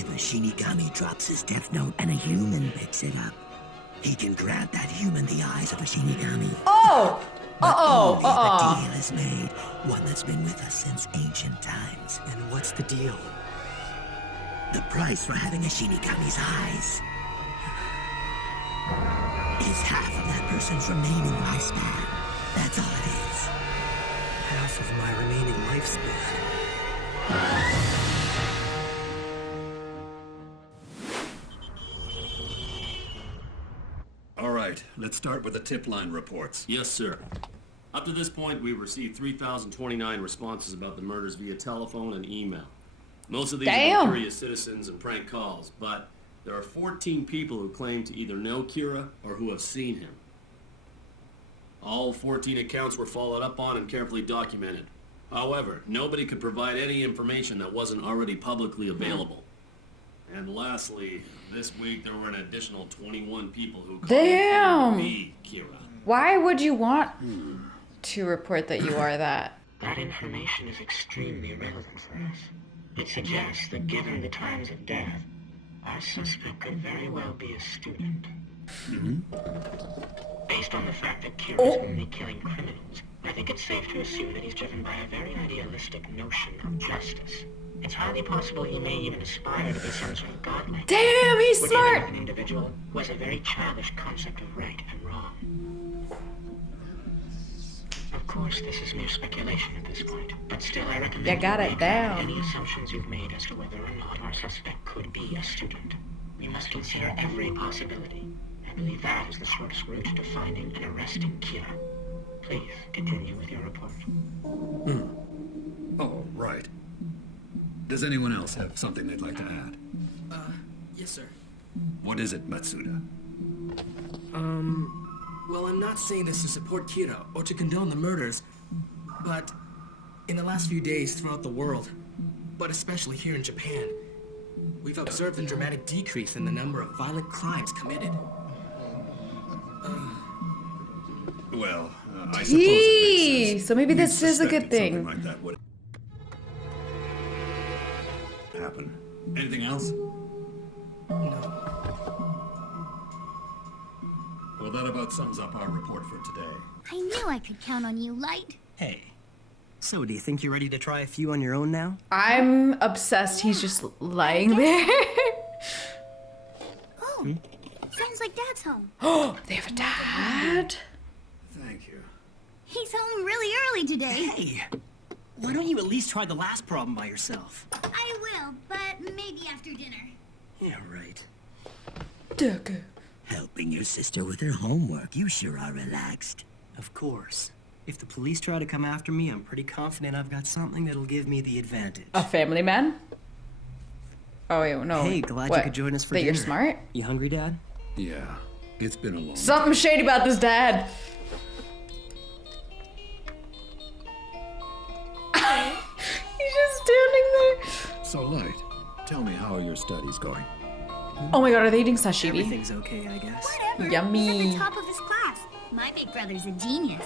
If a Shinigami drops his death note and a human picks it up, he can grant that human the eyes of a Shinigami. Oh! But only if Uh-oh. a deal is made, one that's been with us since ancient times. And what's the deal? The price for having a Shinigami's eyes is half of that person's remaining lifespan. That's all it is. Half of my remaining lifespan. All right, let's start with the tip line reports. Yes, sir. Up to this point, we've received 3,029 responses about the murders via telephone and email. Most of these are curious citizens and prank calls, but there are 14 people who claim to either know Kira or who have seen him. All 14 accounts were followed up on and carefully documented. However, nobody could provide any information that wasn't already publicly available. And lastly, this week there were an additional 21 people who claimed to be Kira. Why would you want to report that you are that? That information is extremely relevant for us. It suggests that given the times of death, our suspect could very well be a student. Based on the fact that Kira is only killing criminals, I think it's safe to assume that he's driven by a very idealistic notion of justice. It's highly possible he may even aspire to be some sort of godlike. Damn, he's which smart! an individual was a very childish concept of right and wrong. Of course, this is mere speculation at this point, but still I recommend You got it make down. any assumptions you've made as to whether or not our suspect could be a student. You must consider every possibility. I believe that is the shortest route to finding and arresting Kira. Please continue with your report. Oh, right. Does anyone else have something they'd like to add? Yes, sir. What is it, Matsuda? Well, I'm not saying this to support Kira or to condone the murders, but in the last few days throughout the world, but especially here in Japan, we've observed a dramatic decrease in the number of violent crimes committed. Well, I suppose it makes sense. So maybe We this is a good suspected thing. something like that would happen. Anything else? No. Well, that about sums up our report for today. I knew I could count on you, Light. Hey, so do you think you're ready to try a few on your own now? I'm obsessed. He's just lying there. Oh, sounds like Dad's home. Oh, they have a dad. Thank you. He's home really early today. Hey, why don't you at least try the last problem by yourself? I will, but maybe after dinner. Yeah, right. Ducker. Helping your sister with her homework. You sure are relaxed. Of course. If the police try to come after me, I'm pretty confident I've got something that'll give me the advantage. A family man? Oh, wait, no. Hey, glad What? you could join us for that dinner. you're smart? You hungry, Dad? Yeah, it's been a long Something shady about this dad. He's just standing there. So, Light, tell me, how are your studies going? Oh my god, are they eating sashimi? Everything's okay, I guess. Whatever. Yummy. He's at the top of his class. My big brother's a genius.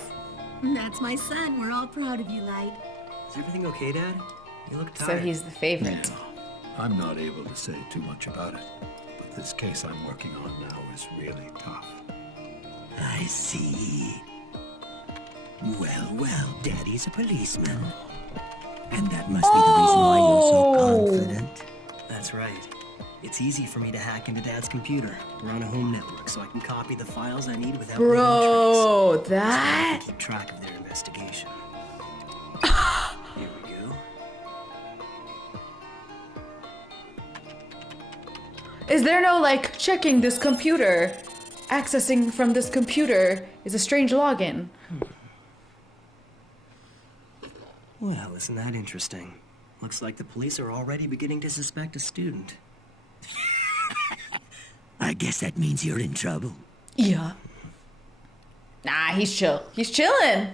That's my son. We're all proud of you, Light. Is everything okay, Dad? You look So tired. he's the favorite. I'm not able to say too much about it, but this case I'm working on now is really tough. I see. Well, Daddy's a policeman. And that must be the reason why you're so confident. That's right. It's easy for me to hack into Dad's computer. We're on a home network, so I can copy the files I need without leaving Bro, a trace. So I that. can keep track of their investigation. Here we go. Is there no, like, checking this computer? Accessing from this computer is a strange login. Well, isn't that interesting? Looks like the police are already beginning to suspect a student. I guess that means you're in trouble. Yeah. Nah, he's chill. He's chilling.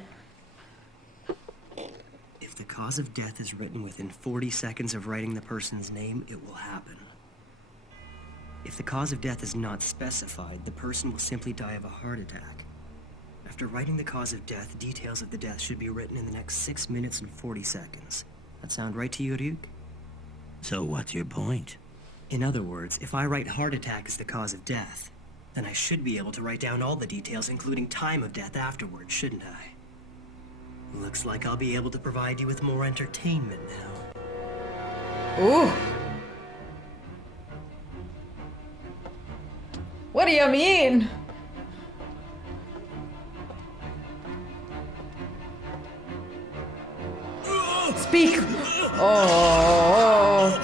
If the cause of death is written within 40 seconds of writing the person's name, it will happen. If the cause of death is not specified, the person will simply die of a heart attack. After writing the cause of death, details of the death should be written in the next 6 minutes and 40 seconds. That sound right to you, Ryuk? So what's your point? In other words, if I write heart attack as the cause of death, then I should be able to write down all the details, including time of death afterwards, shouldn't I? Looks like I'll be able to provide you with more entertainment now. Ooh. What do you mean? Speak! Oh.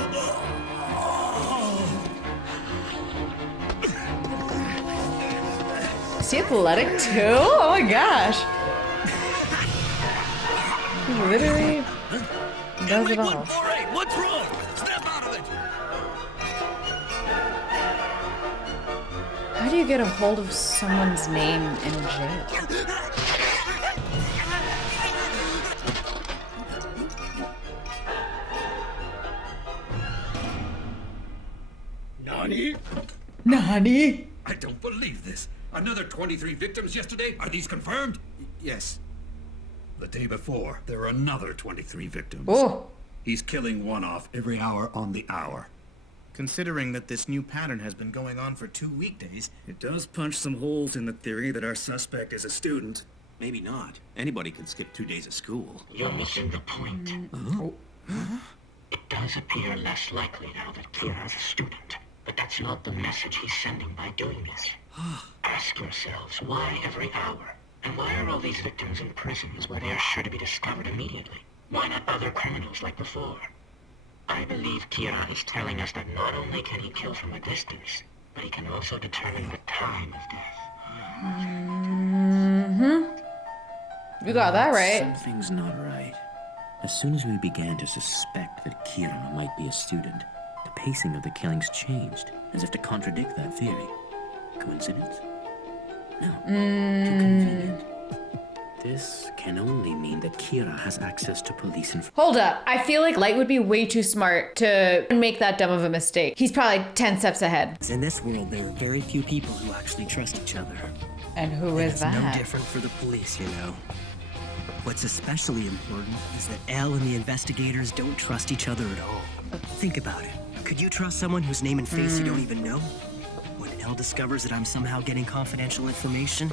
Is he athletic too? Oh my gosh. He literally does it all. What's wrong? Snap out of it! How do you get a hold of someone's name in jail? Nani? I don't believe this. Another 23 victims yesterday? Are these confirmed? Yes. The day before, there were another 23 victims. Oh. He's killing one off every hour on the hour. Considering that this new pattern has been going on for 2 weekdays, it does punch some holes in the theory that our suspect is a student. Maybe not. Anybody could skip 2 days of school. You're missing the point. It does appear less likely now that Kira is a student. But that's not the message he's sending by doing this. Ask yourselves, why every hour? And why are all these victims in prisons where they are sure to be discovered immediately? Why not other criminals like before? I believe Kira is telling us that not only can he kill from a distance, but he can also determine the time of death. You got that right. Something's not right. As soon as we began to suspect that Kira might be a student, the pacing of the killings changed, as if to contradict that theory. Coincidence? No. Too convenient. This can only mean that Kira has access to police information. Hold up. I feel like Light would be way too smart to make that dumb of a mistake. He's probably 10 steps ahead. In this world, there are very few people who actually trust each other. And who is It's that? no different for the police, you know. What's especially important is that Elle and the investigators don't trust each other at all. Think about it. Could you trust someone whose name and face you don't even know? When Elle discovers that I'm somehow getting confidential information,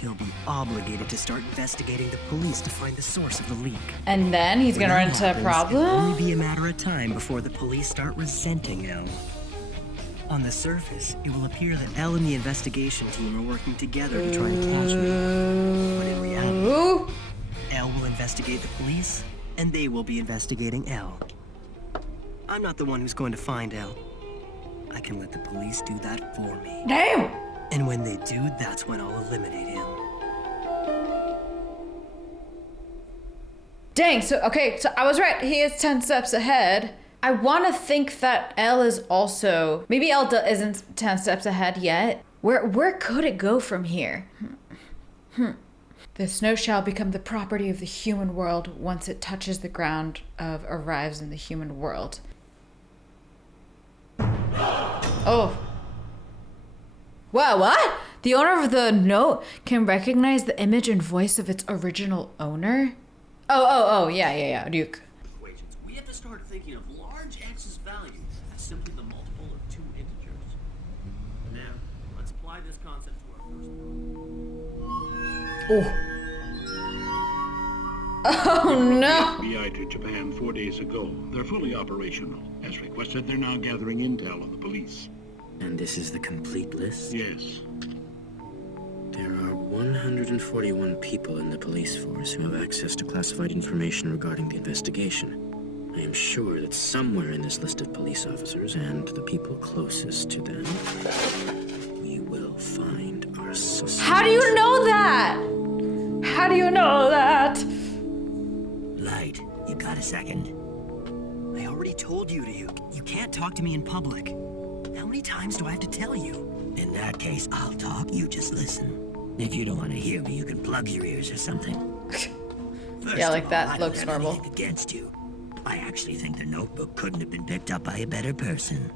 he'll be obligated to start investigating the police to find the source of the leak. And then he's gonna run into a It'll problem? only be a matter of time before the police start resenting Elle. On the surface, it will appear that Elle and the investigation team are working together to try and catch me. But in reality, Ooh. Elle will investigate the police, and they will be investigating Elle. I'm not the one who's going to find Elle. I can let the police do that for me. Damn! And when they do, that's when I'll eliminate him. Dang, so I was right. He is 10 steps ahead. I want to think that Elle is also... Maybe Elle isn't 10 steps ahead yet. Where could it go from here? The snow shall become the property of the human world once it touches the ground arrives in the human world. Oh. Wow, what? The owner of the note can recognize the image and voice of its original owner? Oh, yeah, Duke. Equations. We have to start thinking of large X's value as simply the multiple of 2 integers. Now, let's apply this concept to our first problem. Oh no! FBI to Japan 4 days ago. They're fully operational. As requested, they're now gathering intel on the police. And this is the complete list? Yes. There are 141 people in the police force who have access to classified information regarding the investigation. I am sure that somewhere in this list of police officers and the people closest to them, we will find our suspect. How do you know that? How do you know that? Light, you got a second? I already told you you can't talk to me in public. How many times do I have to tell you? In that case, I'll talk, you just listen. If you don't want to hear me, you can plug your ears or something. First Yeah, of like all, that I looks don't have normal. anything against you. I actually think the notebook couldn't have been picked up by a better person.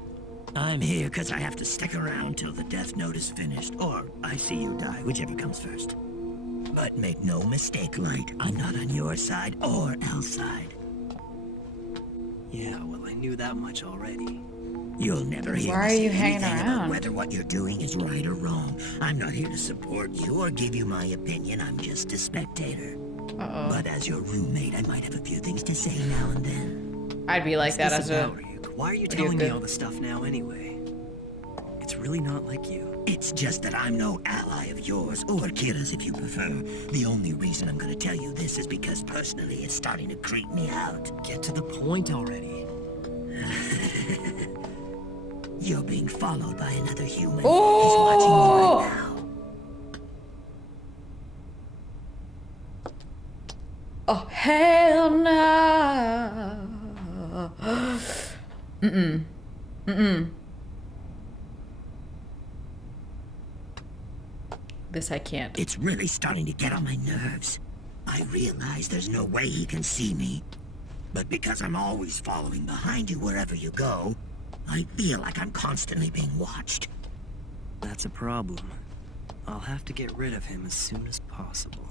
I'm here because I have to stick around till the death note is finished, or I see you die, whichever comes first. But make no mistake, Light, I'm not on your side or Elle's side. Yeah, well, I knew that much already. You'll never hear Why me are say you hanging anything about around? whether what you're doing is right or wrong. I'm not here to support you or give you my opinion. I'm just a spectator. Uh-oh. But as your roommate, I might have a few things to say now and then. I'd be like that What's as this a... about, Ryuk? Why are you telling me all this stuff now anyway? It's really not like you. It's just that I'm no ally of yours, or Kira's if you prefer. The only reason I'm gonna tell you this is because personally it's starting to creep me out. Get to the point already. You're being followed by another human. Oh! He's watching you right now. Oh, hell no. Mm-mm. Mm-mm. This I can't. It's really starting to get on my nerves. I realize there's no way he can see me. But because I'm always following behind you wherever you go, I feel like I'm constantly being watched. That's a problem. I'll have to get rid of him as soon as possible.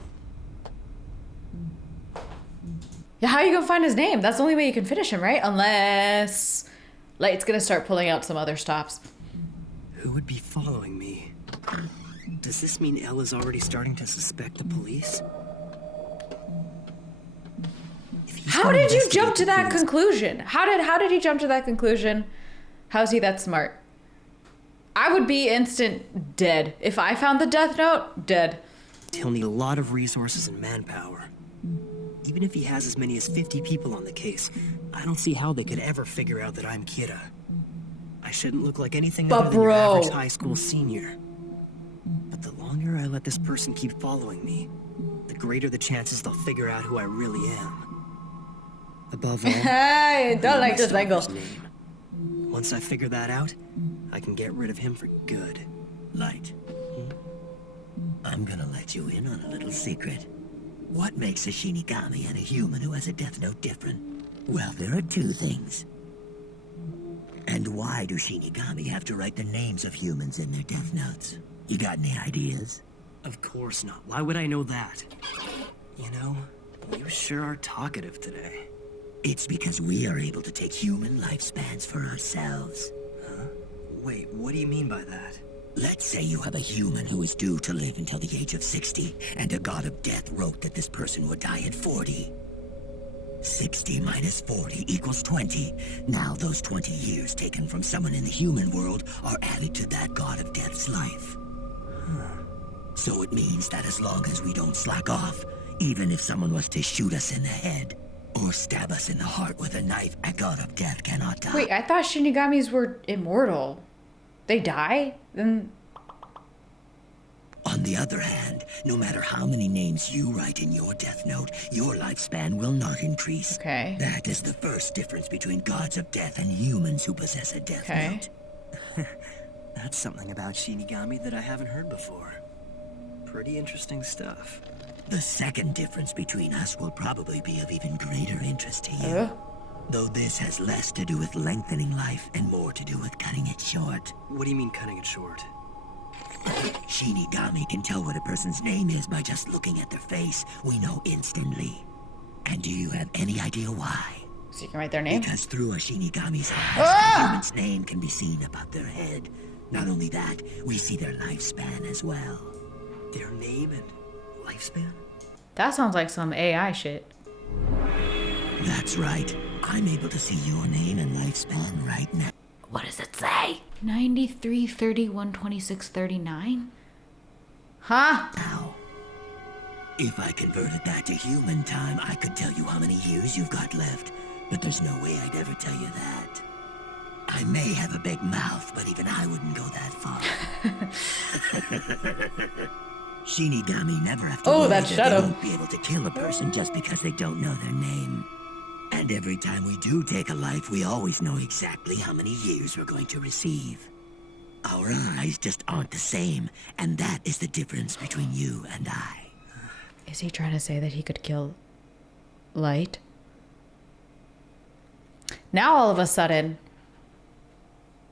Yeah, how are you gonna find his name? That's the only way you can finish him, right? Unless Light's gonna start pulling out some other stops. Who would be following me? Does this mean Ella's already starting to suspect the police? How did you jump to that conclusion? How did he jump to that conclusion? How's he that smart? I would be instant dead. If I found the death note, dead. He'll need a lot of resources and manpower. Even if he has as many as 50 people on the case, I don't see how they could ever figure out that I'm Kira. I shouldn't look like anything other than your average high school senior. But the longer I let this person keep following me, the greater the chances they'll figure out who I really am. Above all, I don't like this angle. name. Once I figure that out, I can get rid of him for good. Light. I'm gonna let you in on a little secret. What makes a Shinigami and a human who has a death note different? Well, there are two things. And why do Shinigami have to write the names of humans in their death notes? You got any ideas? Of course not. Why would I know that? You know, you sure are talkative today. It's because we are able to take human lifespans for ourselves. Huh? Wait, what do you mean by that? Let's say you have a human who is due to live until the age of 60, and a god of death wrote that this person would die at 40. 60 minus 40 equals 20. Now those 20 years taken from someone in the human world are added to that god of death's life. So it means that as long as we don't slack off, even if someone was to shoot us in the head, or stab us in the heart with a knife, a god of death cannot die. Wait, I thought Shinigamis were immortal. They die? Then... On the other hand, no matter how many names you write in your death note, your lifespan will not increase. Okay. That is the first difference between gods of death and humans who possess a death note. That's something about Shinigami that I haven't heard before. Pretty interesting stuff. The second difference between us will probably be of even greater interest to you. Though this has less to do with lengthening life and more to do with cutting it short. What do you mean cutting it short? Shinigami can tell what a person's name is by just looking at their face. We know instantly. And do you have any idea why? So you can write their name? Because through a Shinigami's eyes, the human's name can be seen above their head. Not only that, we see their lifespan as well. Their name and lifespan? That sounds like some AI shit. That's right. I'm able to see your name and lifespan right now. What does it say? 93, 31, 26, 39? Huh? Now, if I converted that to human time, I could tell you how many years you've got left. But there's no way I'd ever tell you that. I may have a big mouth, but even I wouldn't go that far. Shinigami never have to worry that they won't be able to kill a person just because they don't know their name. And every time we do take a life, we always know exactly how many years we're going to receive. Our eyes just aren't the same, and that is the difference between you and I. Is he trying to say that he could kill Light? Now all of a sudden,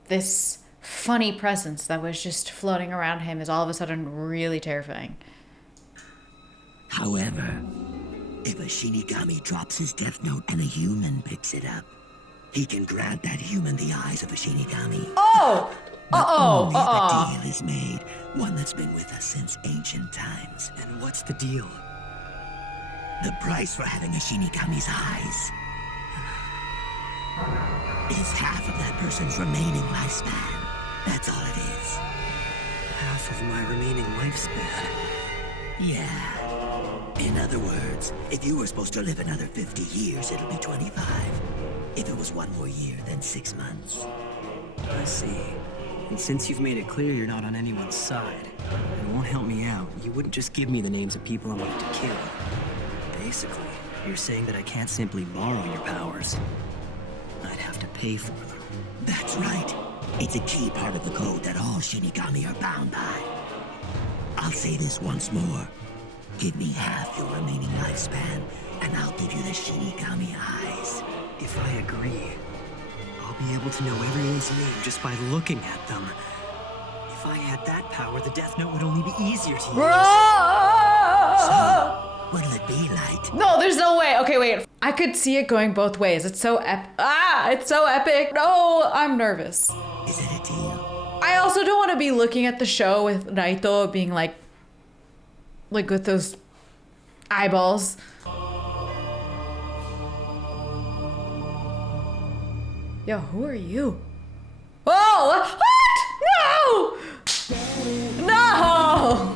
this funny presence that was just floating around him is all of a sudden really terrifying. However, if a Shinigami drops his death note and a human picks it up, He can grant that human the eyes of a Shinigami. Oh! Only if a deal is made, one that's been with us since ancient times. And what's the deal? The price for having a Shinigami's eyes is half of that person's remaining lifespan. That's all it is. Half of my remaining lifespan. Yeah. In other words, if you were supposed to live another 50 years, it'll be 25. If it was one more year, then 6 months. I see. And since you've made it clear you're not on anyone's side, and won't help me out, you wouldn't just give me the names of people I wanted to kill. Basically, you're saying that I can't simply borrow your powers. I'd have to pay for them. That's right. It's a key part of the code that all Shinigami are bound by. I'll say this once more. Give me half your remaining lifespan, and I'll give you the Shinigami eyes. If I agree, I'll be able to know everyone's name just by looking at them. If I had that power, the Death Note would only be easier to use. What'll it be like? No, there's no way. Okay, wait. I could see it going both ways. It's so it's so epic. No, I'm nervous. Is it a deal? I also don't want to be looking at the show with Naito being like with those eyeballs. Yo, who are you? Oh, what? No! No!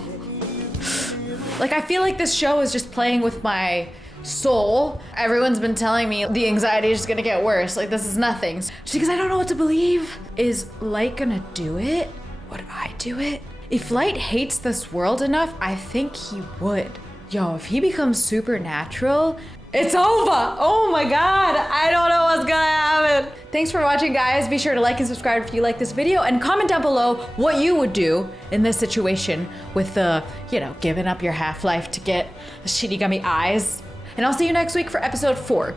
Like, I feel like this show is just playing with my soul. Everyone's been telling me the anxiety is just gonna get worse. Like, this is nothing. Just because I don't know what to believe. Is Light gonna do it? Would I do it? If Light hates this world enough, I think he would. Yo, if he becomes supernatural, it's over. Oh my God. I don't know what's gonna happen. Thanks for watching, guys. Be sure to like and subscribe if you like this video, and comment down below what you would do in this situation with the, giving up your half-life to get the Shinigami eyes. And I'll see you next week for episode 4.